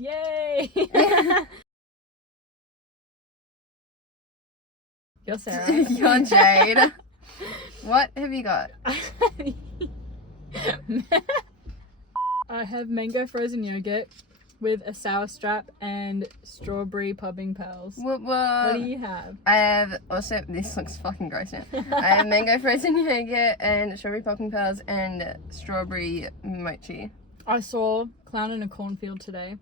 Yay! You're Sarah. You're Jade. What have you got? I have mango frozen yogurt with a sour strap and strawberry pudding pearls. What do you have? I have also, this looks fucking gross now. I have mango frozen yogurt and strawberry popping pearls and strawberry mochi. I saw Clown in a Cornfield today.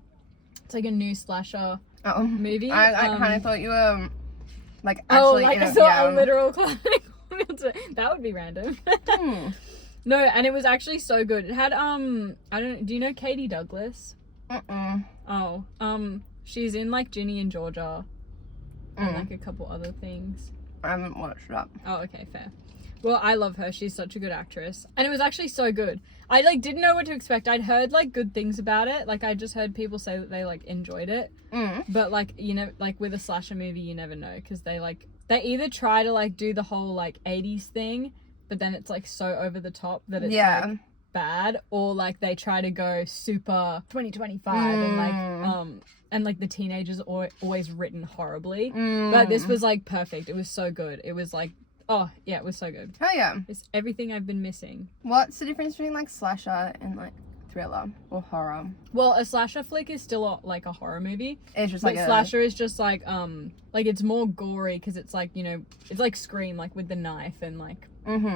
It's like a new slasher movie. I kind of thought you were like actually I saw a literal Clown in a Cornfield today. That would be random. No, and it was actually so good. It had do you know Katie Douglas? Oh, she's in like Ginny and Georgia and like a couple other things. I haven't watched that. Oh, okay, fair. Well, I love her. She's such a good actress. And it was actually so good. I like didn't know what to expect. I'd heard like good things about it. Like I just heard people say that they like enjoyed it. But like, you know, like with a slasher movie, you never know because they either try to like do the whole like 80s thing, but then it's like so over the top that it's like bad, or like they try to go super 2025 and like the teenagers are always written horribly. But this was like perfect. It was so good. It was like, oh yeah, it was so good. Oh yeah. It's everything I've been missing. What's the difference between like slasher and like thriller or horror? Well, a slasher flick is still like a horror movie. It's just like slasher is just like it's more gory because it's like, you know, it's like Scream, like with the knife and like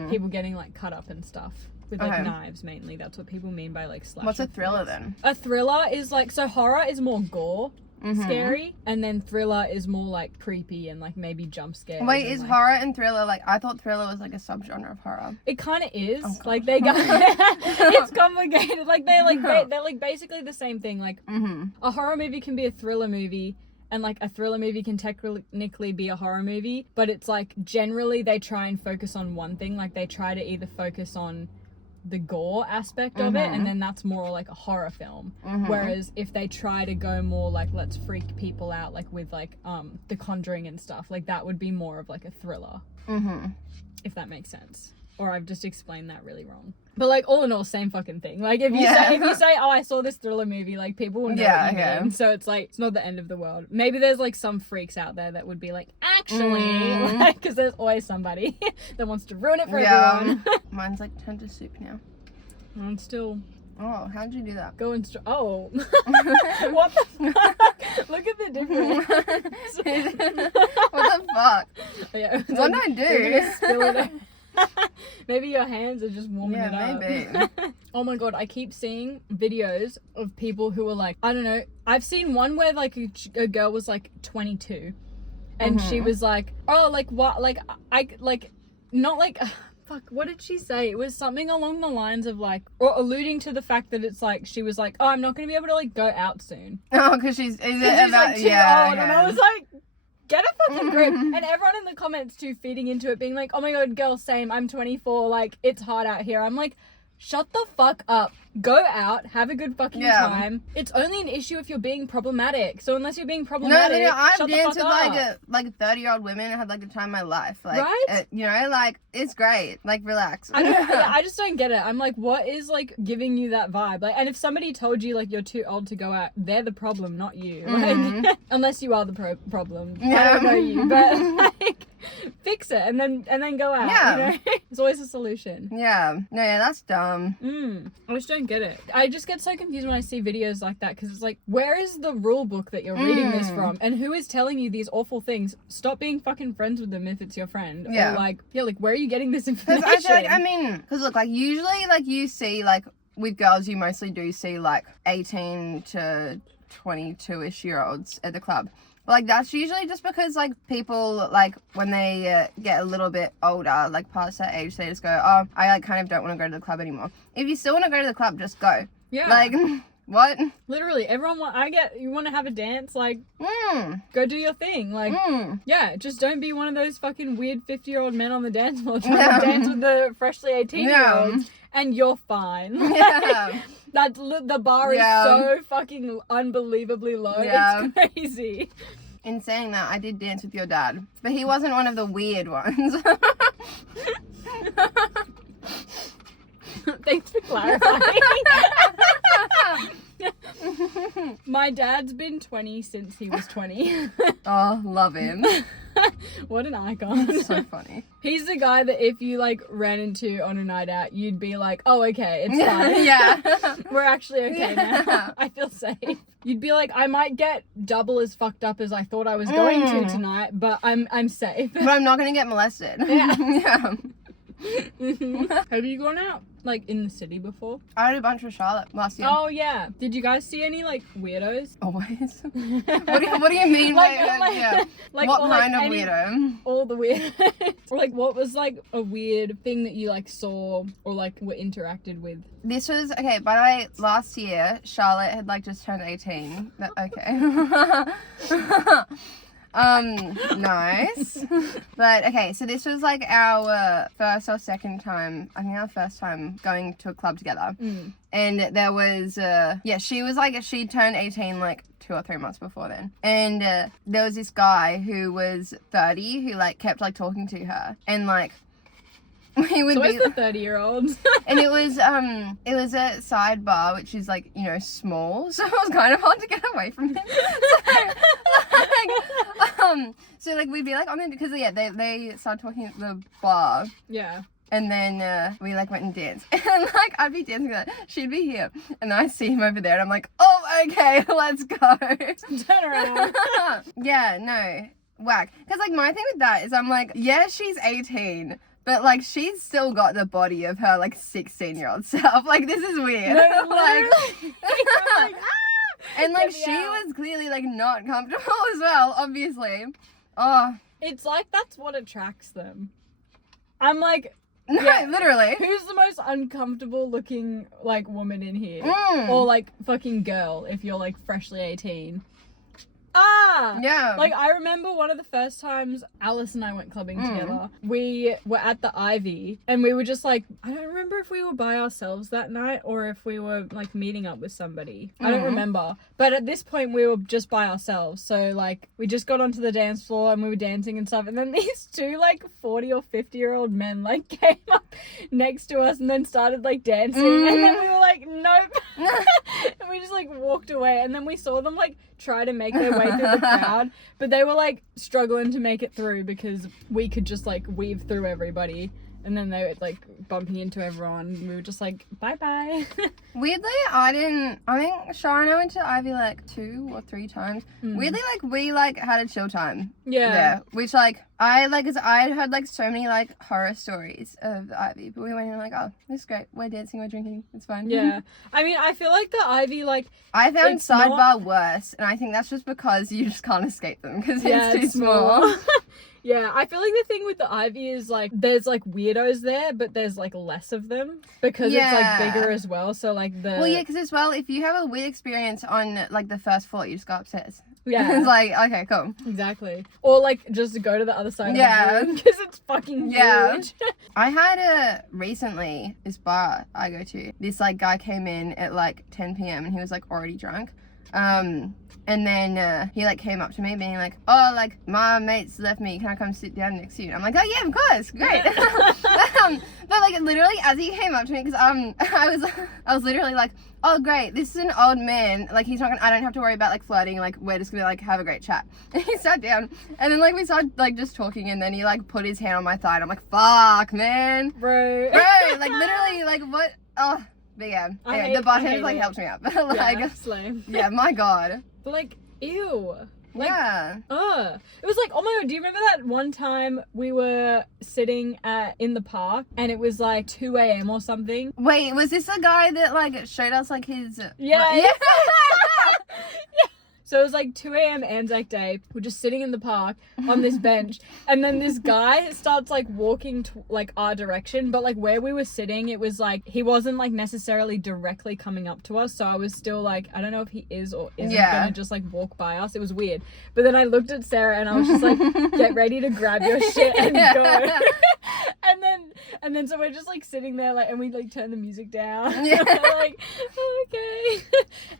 people getting like cut up and stuff with like knives mainly. That's what people mean by like slasher. What's a thriller flicks. then? A thriller is like, so horror is more gore, scary, and then thriller is more like creepy and like maybe jump scares. Wait, is horror and thriller like, I thought thriller was like a subgenre of horror. It kind of is. Like they got it's complicated. Like they're like basically the same thing. Like a horror movie can be a thriller movie, and like a thriller movie can technically be a horror movie, but it's like generally they try and focus on one thing. Like they try to either focus on the gore aspect of it, and then that's more like a horror film. Whereas if they try to go more like let's freak people out, like with like The Conjuring and stuff, like that would be more of like a thriller. If that makes sense. Or I've just explained that really wrong. But like all in all, same fucking thing. Like if you say, oh, I saw this thriller movie, like people will know what you mean. So it's like, it's not the end of the world. Maybe there's like some freaks out there that would be like, actually, like, because there's always somebody that wants to ruin it for everyone. Mine's like turned to soup now. I'm still. Oh, how'd you do that? Going oh. What the fuck? Look at the difference. What the fuck? Yeah, what like, did I do? Maybe your hands are just warming it up. Maybe. Oh my god, I keep seeing videos of people who are like, I don't know, I've seen one where like a girl was like 22 and she was like, oh, like what, like I like not like fuck, what did she say? It was something along the lines of like, or alluding to the fact that it's like, she was like, oh, I'm not gonna be able to like go out soon. Oh, because she's like too old, and I was like, get a fucking grip. And everyone in the comments too feeding into it, being like, oh my god, girl, same, I'm 24, like it's hard out here. I'm like, shut the fuck up. Go out, have a good fucking time. It's only an issue if you're being problematic. So unless you're being problematic, no, I've shut danced the with fuck up. like 30-year-old women and had like the time of my life. Like, right? You know, like it's great. Like relax. I just don't get it. I'm like, what is like giving you that vibe? Like, and if somebody told you like you're too old to go out, they're the problem, not you. Like, unless you are the problem. I don't know you, but like, fix it and then go out. Yeah, you know? It's always a solution. Yeah, no, yeah, that's dumb. I just don't get it. I just get so confused when I see videos like that because it's like, where is the rule book that you're reading this from, and who is telling you these awful things? Stop being fucking friends with them if it's your friend. Or like, like where are you getting this information? I feel like, I mean, because look, like usually like you see like with girls you mostly do see like 18 to 22ish year olds at the club. But like that's usually just because like people like when they get a little bit older, like past that age, they just go, oh, I like kind of don't want to go to the club anymore. If you still want to go to the club, just go. Yeah. Like what? Literally, everyone you want to have a dance, like go do your thing. Like yeah, just don't be one of those fucking weird 50-year-old men on the dance floor trying to dance with the freshly 18-year-olds, and you're fine. Yeah. That's the bar is so fucking unbelievably low. It's crazy. In saying that, I did dance with your dad, but he wasn't one of the weird ones. Thanks for clarifying. My dad's been 20 since he was 20. Oh, love him. What an icon. So funny. He's the guy that if you like ran into on a night out, you'd be like, oh, okay, it's fine. Yeah. We're actually okay Yeah. now. I feel safe. You'd be like, I might get double as fucked up as I thought I was going to tonight, but I'm safe. But I'm not gonna get molested. Yeah. Yeah. Have you gone out like in the city before? I had a bunch with Charlotte last year. Oh yeah. Did you guys see any like weirdos? Always. What do you mean Like- by like- yeah? Like, What or, like, kind of any- weirdo? All the weird. Like, what was like a weird thing that you like saw or like were interacted with? This was okay. By the way, last year Charlotte had like just turned 18. Okay. Nice. But okay, so this was like our first or second time. I think our first time going to a club together. Mm. And there was she was like she turned 18 like 2 or 3 months before then. And there was this guy who was 30 who like kept like talking to her and like he would So be it's the 30-year-olds. and it was a sidebar which is like, you know, small, so it was kind of hard to get away from him. So like we'd be like on it because they started talking at the bar. Yeah. And then we like went and danced. And like I'd be dancing with her. She'd be here. And I see him over there and I'm like, oh, okay, let's go. Turn around. Yeah, no. Whack. Because like my thing with that is I'm like, yeah, she's 18. But like she's still got the body of her like 16-year-old self. Like this is weird. No, Like literally. I'm like, and like Get me she out. was clearly like not comfortable as well, obviously. Oh It's like that's what attracts them. I'm like, no, Yeah. literally. who's the most uncomfortable looking like woman in here? Mm. Or like fucking girl if you're like freshly 18. Ah! Yeah. Like, I remember one of the first times Alice and I went clubbing Mm. together. We were at the Ivy, and we were just like, I don't remember if we were by ourselves that night or if we were like meeting up with somebody. I don't Mm. remember. But at this point, we were just by ourselves. So, like, we just got onto the dance floor and we were dancing and stuff. And then these two, like, 40 or 50-year-old men, like, came up next to us and then started, like, dancing. And then we were like, nope. And we just, like, walked away. And then we saw them, like, try to make their way through the crowd, but they were like struggling to make it through because we could just like weave through everybody, and then they were like bumping into everyone. We were just like, bye bye. Weirdly, I think Shara and I went to Ivy like 2 or 3 times. Weirdly, like we like had a chill time. Yeah. Which like I like, cause I had heard like so many like horror stories of the Ivy, but we went in like, oh, this is great. We're dancing, we're drinking, it's fine. Yeah. I mean, I feel like the Ivy, like, I found It's Sidebar not- worse, and I think that's just because you just can't escape them because yeah, it's too it's small. Yeah, I feel like the thing with the Ivy is like there's like weirdos there, but there's like less of them because it's Yeah. like bigger as well. So like the Well, yeah, because as well, if you have a weird experience on like the first floor, you just go upstairs. yeah. It's like, okay, cool. Exactly. Or like just go to the other side Yeah. of the room because it's fucking Yeah. huge. I had recently, this bar I go to, this like guy came in at like 10 p.m. and he was like already drunk. And then he like came up to me being like, oh, like my mates left me, can I come sit down next to you? And I'm like, oh yeah, of course, great. But like literally as he came up to me, because I was literally like, oh great, this is an old man, like he's not gonna, I don't have to worry about like flirting, like we're just gonna like have a great chat. And he sat down and then like we started like just talking, and then he like put his hand on my thigh and I'm like, fuck man, Bro. like literally like what, oh. But yeah, I anyway, hate- the bartender I hate like it. helped me out. But like, Yeah, slame. yeah, my god. But like, ew. Like, Yeah. It was like, oh my god, do you remember that one time we were sitting in the park and it was like 2 a.m. or something? Wait, was this a guy that like showed us like his? Yeah. Yeah. So it was like 2 a.m. Anzac Day. We're just sitting in the park on this bench, and then this guy starts like walking like our direction, but like where we were sitting, it was like he wasn't like necessarily directly coming up to us. So I was still like, I don't know if he is or isn't Yeah. gonna just like walk by us. It was weird. But then I looked at Sarah and I was just like, get ready to grab your shit and Yeah. go. and then so we're just like sitting there like, and we like turn the music down. Yeah. We're like, oh, okay.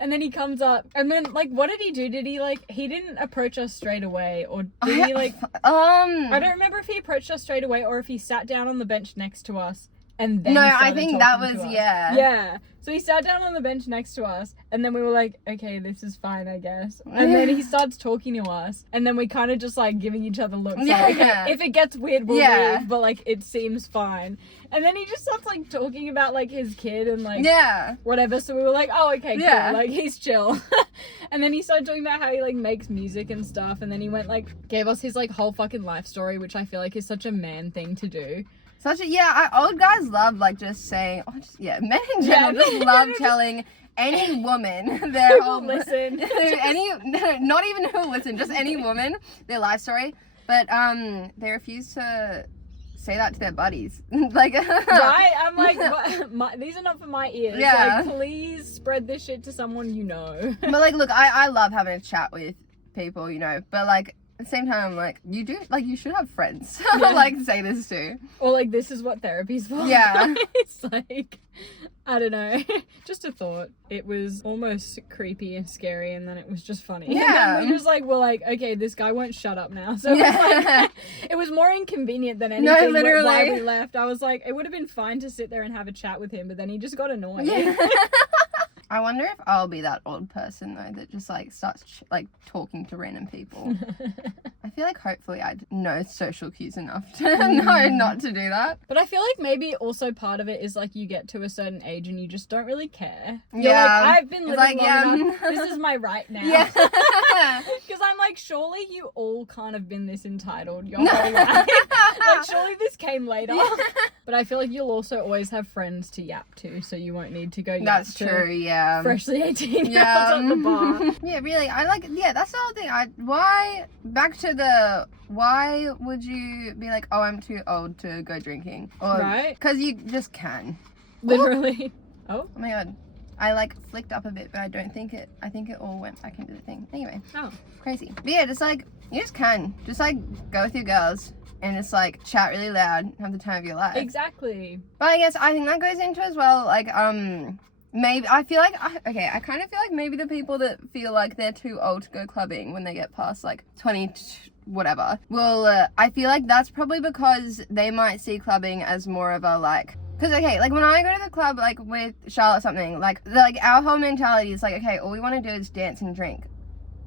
And then he comes up, and then like, what did he do? Did he like, he didn't approach us straight away, or did he like, I don't remember if he approached us straight away or if he sat down on the bench next to us and then No, I started think that talking was, to us. yeah. Yeah. So he sat down on the bench next to us, and then we were like, okay, this is fine, I guess. And then he starts talking to us, and then we kind of just like giving each other looks. Yeah. Like, okay, if it gets weird, we'll Yeah. leave, but like it seems fine. And then he just starts like talking about like his kid and like Yeah. whatever. So we were like, oh, okay, cool. Yeah. Like he's chill. And then he started talking about how he like makes music and stuff. And then he went like gave us his like whole fucking life story, which I feel like is such a man thing to do. Such a, yeah, old guys love, like, just saying, oh, just, yeah, men in general Yeah. just love telling any woman Who their will whole, listen. not even who will listen, just any woman, their life story, but, they refuse to say that to their buddies, like, Right? I'm like, these are not for my ears. Yeah. Like, please spread this shit to someone you know. but, like, look, I love having a chat with people, you know, but, like, at the same time, like, you should have friends, Yeah. like, say this to. Or like, this is what therapy's for. Yeah. It's like, I don't know. Just a thought. It was almost creepy and scary, and then it was just funny. Yeah. And then we just like, we're like, okay, this guy won't shut up now. So it was, like, it was more inconvenient than anything. literally. Why we left. I was like, it would have been fine to sit there and have a chat with him, but then he just got annoying. Yeah. I wonder if I'll be that old person though that just like starts like talking to random people. I feel like hopefully I'd know social cues enough to know not to do that. But I feel like maybe also part of it is like you get to a certain age and you just don't really care. You're Yeah. like, I've been It's living like, long yeah. enough. This is my right now. Yeah. Because I'm like, surely you all can't have been this entitled your No. whole life. Like, surely this came later. Yeah. But I feel like you'll also always have friends to yap to, so you won't need to go yap That's to true, yeah. freshly 18 Yeah. year olds at the bar. Yeah, really. I like, yeah, that's the whole thing. Why would you be like, oh, I'm too old to go drinking? Or, Right? because you just can. Literally. Oh. Oh my god. I like flicked up a bit, but I think it all went back into the thing. Anyway. Oh. Crazy. But yeah, just like, you just can. Just like, go with your girls and just like chat really loud, have the time of your life. Exactly. But I guess I think that goes into as well, like, maybe, I feel like, I kind of feel like maybe the people that feel like they're too old to go clubbing when they get past like 20, whatever, well, I feel like that's probably because they might see clubbing as more of a like, because, okay, like, when I go to the club, like, with Charlotte or something, like, our whole mentality is, like, okay, all we want to do is dance and drink.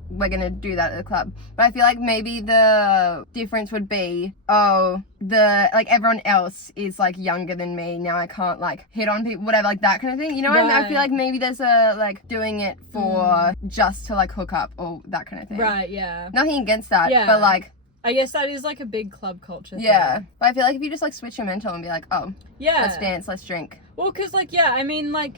We're gonna do that at the club. But I feel like maybe the difference would be, like, everyone else is, like, younger than me. Now I can't, like, hit on people, whatever, like, that kind of thing. You know what I mean? I feel Right. like maybe there's a, like, doing it for just to, like, hook up or that kind of thing. Right, yeah. Nothing against that, Yeah. but, like, I guess that is like a big club culture yeah. thing. But I feel like if you just, like, switch your mental and be like, oh, Yeah. let's dance, let's drink. Well, because, like, yeah, I mean, like,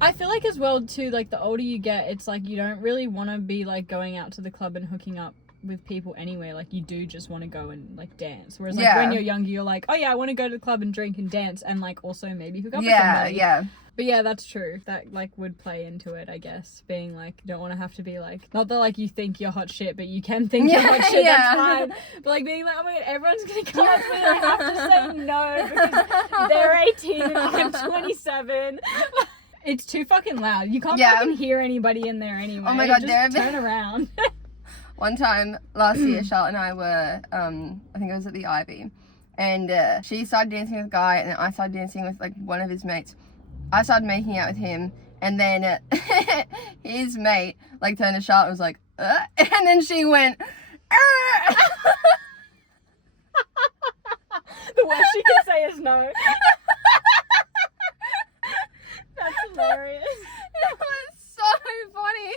I feel like as well, too, like, the older you get, it's like you don't really want to be, like, going out to the club and hooking up with people anyway. Like, you do just want to go and, like, dance. Whereas, like, Yeah. when you're younger, you're like, oh, yeah, I want to go to the club and drink and dance and, like, also maybe hook up with Yeah, somebody. yeah. But, yeah, that's true. That, like, would play into it, I guess. Being, like, you don't want to have to be, like, not that, like, you think you're hot shit, but you can think you're hot shit, Yeah. that's fine. But, like, being like, oh, my God, everyone's going to come up to me and I have to say no because they're 18 and I'm 27. It's too fucking loud. You can't Yeah. fucking hear anybody in there anyway. Oh my God, just there have been- turn around. One time last year, Charlotte and I were, I think it was at the Ivy, and she started dancing with a guy, and then I started dancing with like one of his mates. I started making out with him, and then his mate like turned to Charlotte and was like, and then she went, The worst she can say is no. That's hilarious. It was so funny.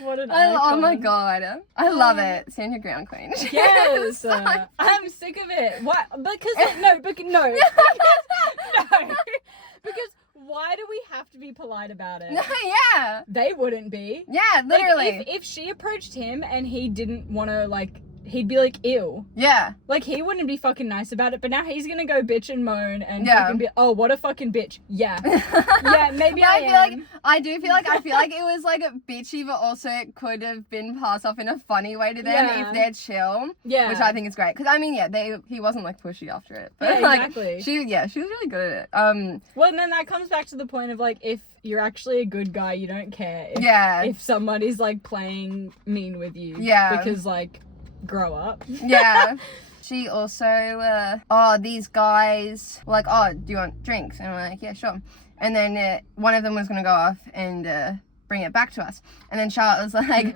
What an Oh my icon. god, I love it. Stand your ground, queen. Yes, So funny. I'm sick of it. What? Because no, because no, because why do we have to be polite about it? No, yeah, They wouldn't be. yeah, literally, Like, if she approached him and he didn't want to, like, he'd be like, ew. yeah, Like, he wouldn't be fucking nice about it, but now he's gonna go bitch and moan and Yeah. fucking be, oh, what a fucking bitch. Yeah. Yeah, maybe But I feel am. like I feel like it was like bitchy, but also it could have been passed off in a funny way to them Yeah. if they're chill, Yeah. which I think is great. Because I mean, yeah, he wasn't like pushy after it, but Yeah, like exactly. she was really good at it. Well, and then that comes back to the point of, like, if you're actually a good guy, you don't care if, Yeah. if somebody's, like, playing mean with you. Yeah. Because, like, grow up. Yeah, she also, these guys were like, oh, do you want drinks? And we're like, yeah, sure. And then one of them was going to go off and bring it back to us. And then Charlotte was like,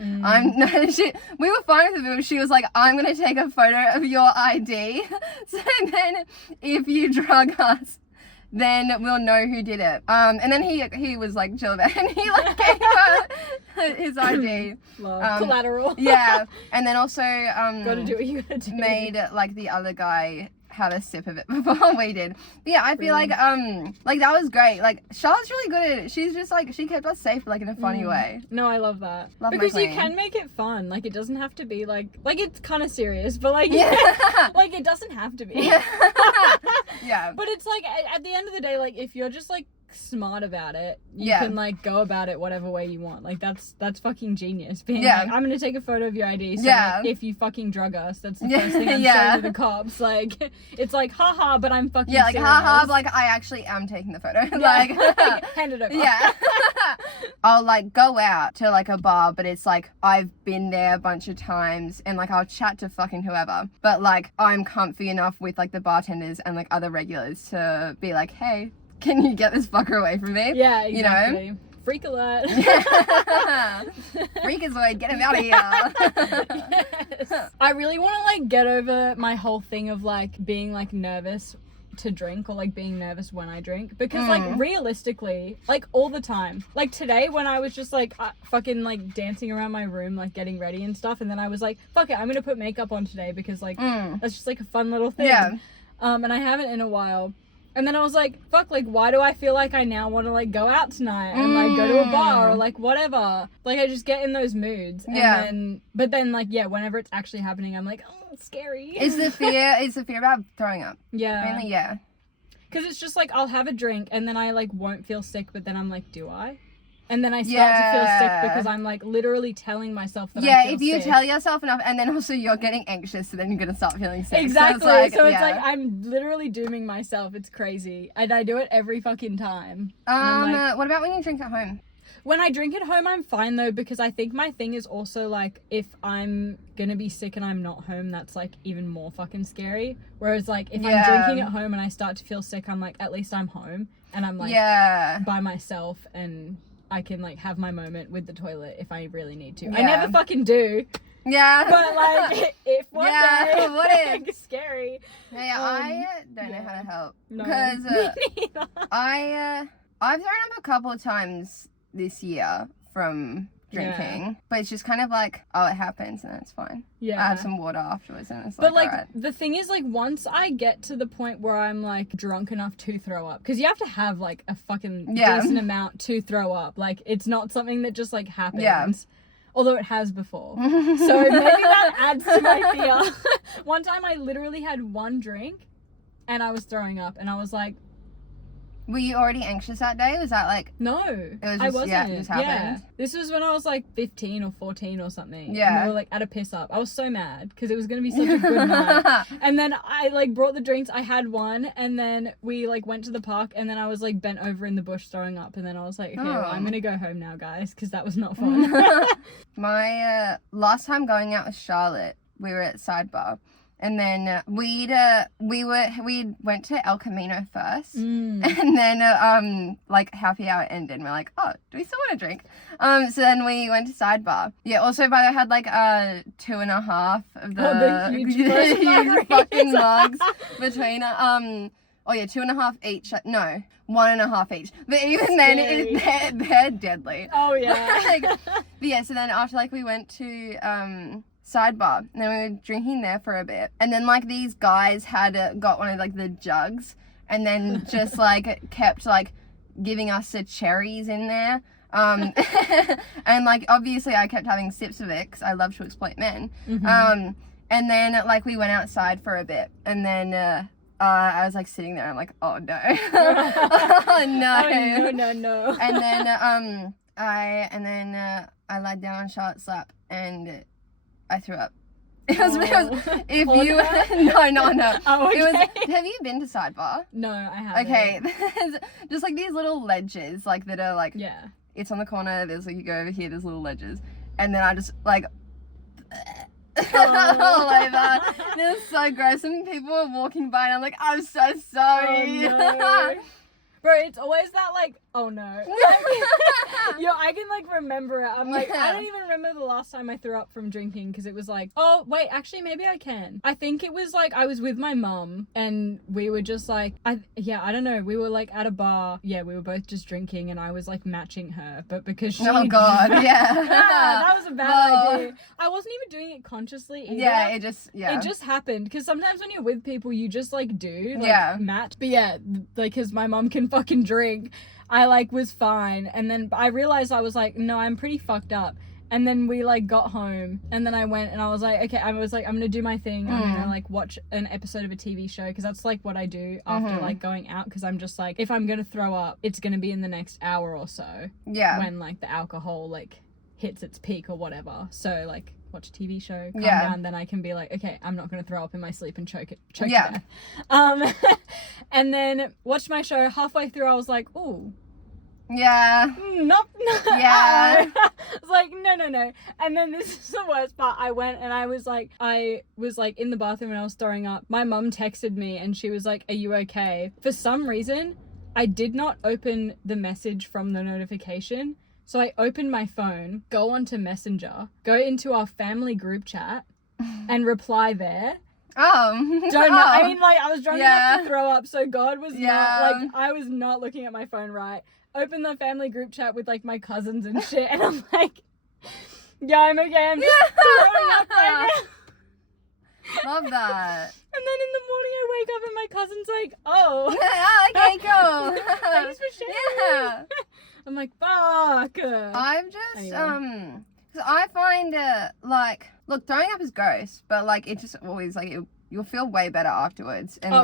we were fine with it, but she was like, I'm going to take a photo of your ID. So then if you drug us, then we'll know who did it. And then he was like chill about it, and he like gave her his ID. Collateral. Yeah. And then also gotta do what you gotta do. made like the other guy have a sip of it before we did. But yeah, I feel like that was great. Like Charlotte's really good at it. She's just like, she kept us safe, like in a funny way. No, I love that. Love because my you queen. can make it fun. Like it doesn't have to be like it's kind of serious, but like like it doesn't have to be. Yeah. But it's like at the end of the day, like if you're just like smart about it, you Yeah. can like go about it whatever way you want. Like that's fucking genius. Being Yeah. like, I'm gonna take a photo of your ID, so Yeah. like, if you fucking drug us, that's the Yeah. first thing I'm Yeah. showing to the cops. Like it's like haha, but I'm fucking Yeah, like serious. haha, like I actually am taking the photo. Like hand it over. yeah. I'll like go out to like a bar, but it's like I've been there a bunch of times and like I'll chat to fucking whoever. But like I'm comfy enough with like the bartenders and like other regulars to be like, hey, can you get this fucker away from me? Yeah, exactly. You know? Freak alert. Freakazoid, get him out of here. Yes. I really want to like get over my whole thing of like being like nervous to drink or like being nervous when I drink, because like realistically, like all the time, like today when I was just like fucking like dancing around my room like getting ready and stuff, and then I was like, fuck it, I'm gonna put makeup on today because like that's just like a fun little thing. Yeah. And I haven't in a while. And then I was like, fuck, like, why do I feel like I now want to, like, go out tonight and, like, go to a bar or, like, whatever? Like, I just get in those moods. And Yeah. but then, like, yeah, whenever it's actually happening, I'm like, oh, it's scary. Is the fear about throwing up? Yeah. Mainly, yeah. Because it's just, like, I'll have a drink and then I, like, won't feel sick, but then I'm like, do I? And then I start to feel sick because I'm, like, literally telling myself that I feel if you sick. tell yourself enough, and then also you're getting anxious, so then you're gonna start feeling sick. Exactly. So it's like, I'm literally dooming myself. It's crazy. And I do it every fucking time. And I'm like, what about when you drink at home? when I drink at home, I'm fine though, because I think my thing is also like, if I'm gonna be sick and I'm not home, that's like even more fucking scary. Whereas like, if I'm drinking at home and I start to feel sick, I'm like, at least I'm home and I'm like by myself and I can like have my moment with the toilet if I really need to. I never fucking do. Yeah. But like, if one day, what like, scary. Yeah, I don't know how to help. No, Because me neither. I've thrown up a couple of times this year from drinking, but it's just kind of like, oh, it happens and it's fine. Yeah. I have some water afterwards and it's But like, like, alright. the thing is, like, once I get to the point where I'm like drunk enough to throw up, because you have to have like a fucking decent amount to throw up. Like, it's not something that just like happens. Yeah. Although it has before. So maybe that adds to my fear. One time I literally had one drink and I was throwing up and I was like, Were you already anxious that day? Was that like... no, It was just, I wasn't. yeah, it just happened. This was when I was like 15 or 14 or something. Yeah. And we were like at a piss up. I was so mad because it was going to be such a good night. And then I like brought the drinks. I had one and then we like went to the park and then I was like bent over in the bush throwing up. And then I was like, okay, well, I'm going to go home now, guys, because that was not fun. My last time going out with Charlotte, we were at Sidebar. And then we went to El Camino first, and then like happy hour ended. And we're like, oh, do we still want to drink? So then we went to Sidebar. Yeah. Also, by the way, I had like 2.5 of the huge fucking mugs between 2.5 each. No, 1.5 each. But even then, they're deadly. Oh yeah. But yeah. So then after like we went to Sidebar, and then we were drinking there for a bit, and then like these guys had got one of like the jugs, and then just like kept like giving us the cherries in there, and like obviously I kept having sips of it because I love to exploit men. And then like we went outside for a bit, and then I was like sitting there, I'm like, oh no. Oh no. Oh, no. And then I lied down on Charlotte's lap and I threw up. It was if you no. Oh, okay. It was. Have you been to Sidebar? No, I haven't. Okay, there's just like these little ledges, like that are like it's on the corner. There's like you go over here. There's little ledges, and then I just like all over. And it was so gross. And people were walking by and I'm like, I'm so sorry. Oh, no. Bro, it's always that like, oh no. Yo, I can like remember it. I'm like, I don't even remember the last time I threw up from drinking because it was like, oh wait, actually maybe I can. I think it was like I was with my mum and we were just like, I don't know. We were like at a bar. Yeah, we were both just drinking and I was like matching her, but because she. Oh God, yeah. That was a bad idea. I wasn't even doing it consciously either. Yeah, it just happened because sometimes when you're with people, you just like do match. But yeah, like because my mum can fucking drink. I like was fine and then I realized I was like, no, I'm pretty fucked up. And then we like got home and then I went and I was like, okay, I was like, I'm gonna do my thing. I'm gonna like watch an episode of a TV show because that's like what I do after like going out because I'm just like, if I'm gonna throw up, it's gonna be in the next hour or so. Yeah. When like the alcohol like hits its peak or whatever. So like watch a TV show, calm down, then I can be like, okay, I'm not gonna throw up in my sleep and choke to death. And then watched my show. Halfway through, I was like, ooh. Yeah. No. Yeah. I was like, no. And then this is the worst part. I went and I was like in the bathroom and I was throwing up. My mum texted me and she was like, are you okay? For some reason, I did not open the message from the notification. So I opened my phone, go onto Messenger, go into our family group chat and reply there. Don't know. I mean, like, I was drunk enough to throw up, so God was not, like, I was not looking at my phone right. Open the family group chat with, like, my cousins and shit, and I'm like, yeah, I'm okay, I'm just throwing up right now. Love that. And then in the morning I wake up and my cousin's like, oh. Okay, cool. Thanks for sharing. Yeah. I'm like, fuck. I'm just, cause I find it, like, look, throwing up is gross, but, like, it just always, like, you'll feel way better afterwards. And,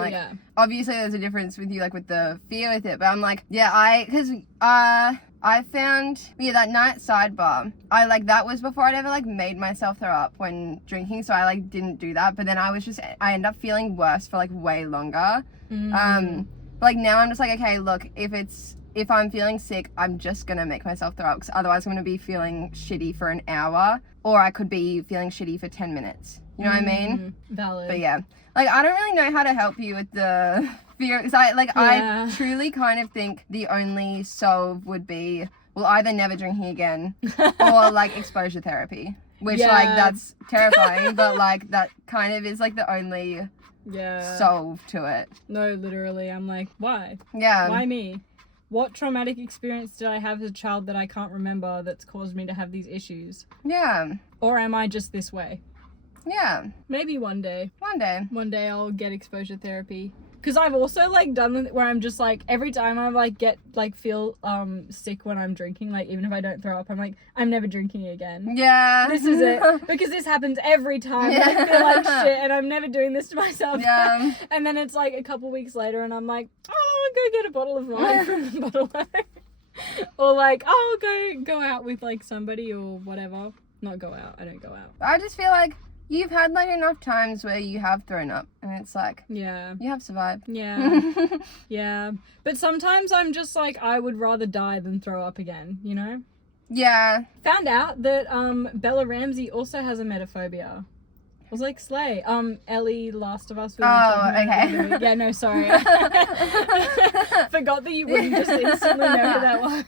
obviously there's a difference with you, like, with the fear with it, but I'm like, I found, that night sidebar, that was before I'd ever, like, made myself throw up when drinking, so I, like, didn't do that, but then I ended up feeling worse for, like, way longer. But, like, now I'm just like, okay, look, if I'm feeling sick, I'm just gonna make myself throw up because otherwise I'm gonna be feeling shitty for an hour or I could be feeling shitty for 10 minutes. You know what I mean? Valid. But yeah, like I don't really know how to help you with the fear because I truly kind of think the only solve would be, well, either never drinking again or like exposure therapy, which like that's terrifying, but like that kind of is like the only solve to it. No, literally. I'm like, why? Yeah. Why me? What traumatic experience did I have as a child that I can't remember that's caused me to have these issues? Yeah. Or am I just this way? Yeah. Maybe one day. One day. One day I'll get exposure therapy. Because I've also, like, done it where I'm just, like, every time I, like, feel sick when I'm drinking, like, even if I don't throw up, I'm like, I'm never drinking again. Yeah. This is it. Because this happens every time. Yeah. I feel like shit, and I'm never doing this to myself. Yeah. And then it's, like, a couple weeks later, and I'm like, oh, I'll go get a bottle of wine from the bottle opener. Or, like, oh, I'll go out with, like, somebody or whatever. Not go out. I don't go out. I just feel like you've had like enough times where you have thrown up and it's like, you have survived. Yeah. But sometimes I'm just like, I would rather die than throw up again, you know? Yeah. Found out that Bella Ramsey also has a metaphobia. I was like, slay. Ellie, Last of Us. Oh, okay. Yeah, no, sorry. Forgot that you wouldn't just instantly know who that was.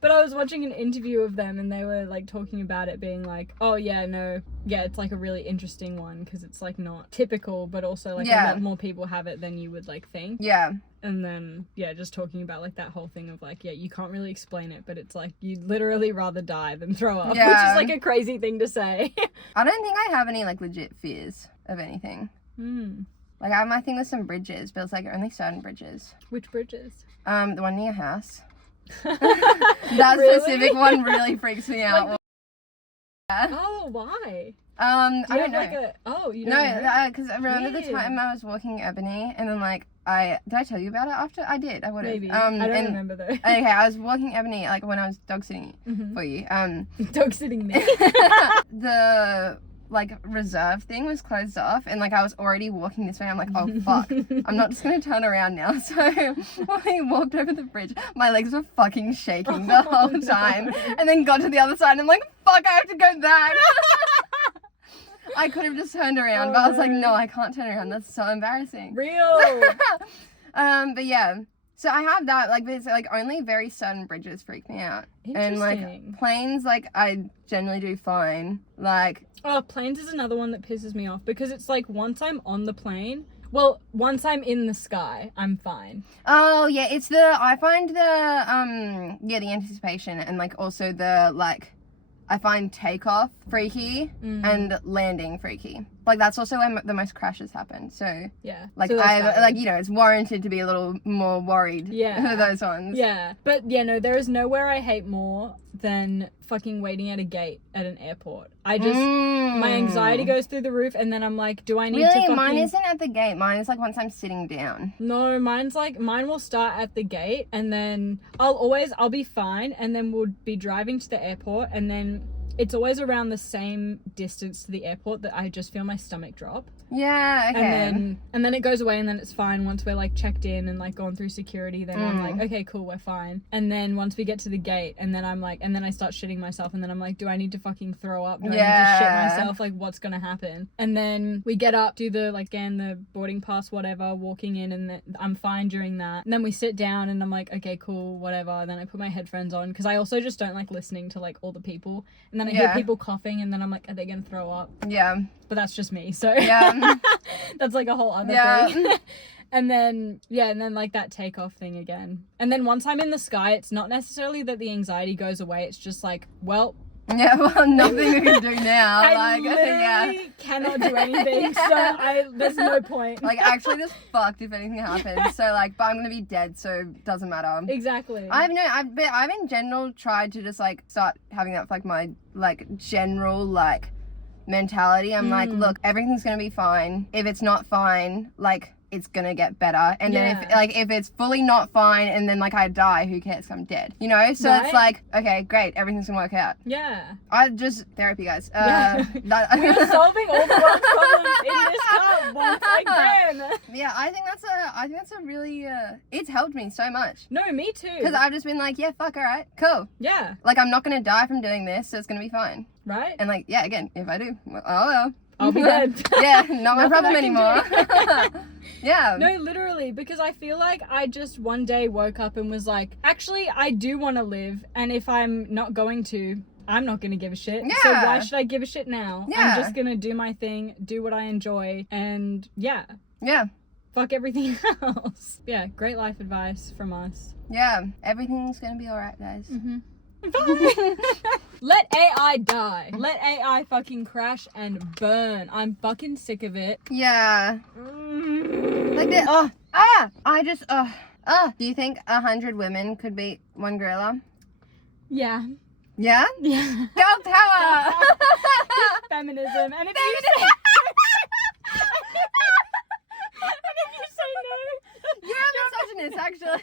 But I was watching an interview of them and they were like talking about it being like, oh yeah, no, yeah, it's like a really interesting one because it's like not typical, but also like a lot more people have it than you would like think. Yeah. And then, just talking about, like, that whole thing of, like, you can't really explain it, but it's, like, you'd literally rather die than throw up, which is, like, a crazy thing to say. I don't think I have any, like, legit fears of anything. Like, I have my thing with some bridges, but it's, like, only certain bridges. Which bridges? The one near your house. That specific one really freaks me out. Like oh, why? I don't know. You don't know? Because I remember the time I was walking Ebony, and then like did I tell you about it after? I did. I would have. Maybe. I don't remember though. Okay, I was walking Ebony like when I was dog sitting for you. Dog sitting me. The like reserve thing was closed off, and like I was already walking this way. I'm like, oh fuck, I'm not just gonna turn around now. So when we walked over the bridge, my legs were fucking shaking the whole time, and then got to the other side, and I'm like, fuck, I have to go back. I could have just turned around, but I was like, no, I can't turn around. That's so embarrassing. Real. But yeah. So I have that, like, but it's like only very certain bridges freak me out. And like Interesting. planes, like I generally do fine. Like, Oh, planes is another one that pisses me off because it's like once I'm on the plane, well, once I'm in the sky, I'm fine. oh yeah, I find the anticipation and like also the like, I find takeoff freaky and landing freaky. Like that's also where the most crashes happen. So Yeah. like So that's I valid. like, you know, it's warranted to be a little more worried. Yeah. For those ones. Yeah. But yeah, no, there is nowhere I hate more than fucking waiting at a gate at an airport. I just my anxiety goes through the roof and then I'm like, do I need to Really? fucking... Mine isn't at the gate. Mine is like once I'm sitting down. No, mine will start at the gate and then I'll be fine and then we'll be driving to the airport and then it's always around the same distance to the airport that I just feel my stomach drop. Yeah, okay. And then it goes away and then it's fine once we're like checked in and like gone through security, then I'm like, okay, cool, we're fine. And then once we get to the gate and then I'm like, and then I start shitting myself and then I'm like, do I need to fucking throw up? Do I need to shit myself? Like what's gonna happen? And then we get up, do the like scan the boarding pass, whatever, walking in and I'm fine during that. And then we sit down and I'm like, okay, cool, whatever. And then I put my headphones on because I also just don't like listening to like all the people. And then I hear people coughing and then I'm like, are they gonna throw up? Yeah. But that's just me, so Yeah. that's like a whole other thing. And then like that takeoff thing again. And then once I'm in the sky, it's not necessarily that the anxiety goes away. It's just like, well, yeah, well, nothing we can do now. I like, literally cannot do anything. So there's no point. Like, actually, just fucked if anything happens. So like, but I'm gonna be dead, so it doesn't matter. Exactly. I've in general tried to just like start having that like my like general like mentality. I'm like, look, everything's gonna be fine. If it's not fine, like it's gonna get better. And then if it's fully not fine and then like I die, who cares? I'm dead. You know? So it's like, okay, great, everything's gonna work out. Yeah. I just therapy, guys. We're solving all the world's problems in this cup once again. Yeah, I think that's a really it's helped me so much. No, me too. Because I've just been like, yeah, fuck, alright, cool. Yeah. Like I'm not gonna die from doing this, so it's gonna be fine. Right? And like, yeah, again, if I do, well, oh well. I'll be dead. Yeah, not my Nothing problem I can anymore. Yeah. No, literally, because I feel like I just one day woke up and was like, actually, I do want to live, and if I'm not going to, I'm not going to give a shit. Yeah. So why should I give a shit now? Yeah. I'm just going to do my thing, do what I enjoy, and yeah. Yeah. Fuck everything else. Yeah, great life advice from us. Yeah. Everything's gonna be alright, guys. Mm-hmm. Let AI die. Let AI fucking crash and burn. I'm fucking sick of it. Yeah. Like this. Do you think 100 women could beat one gorilla? Yeah. Yeah? Yeah. Girl power! Feminism. And if you say no. You're a misogynist, actually.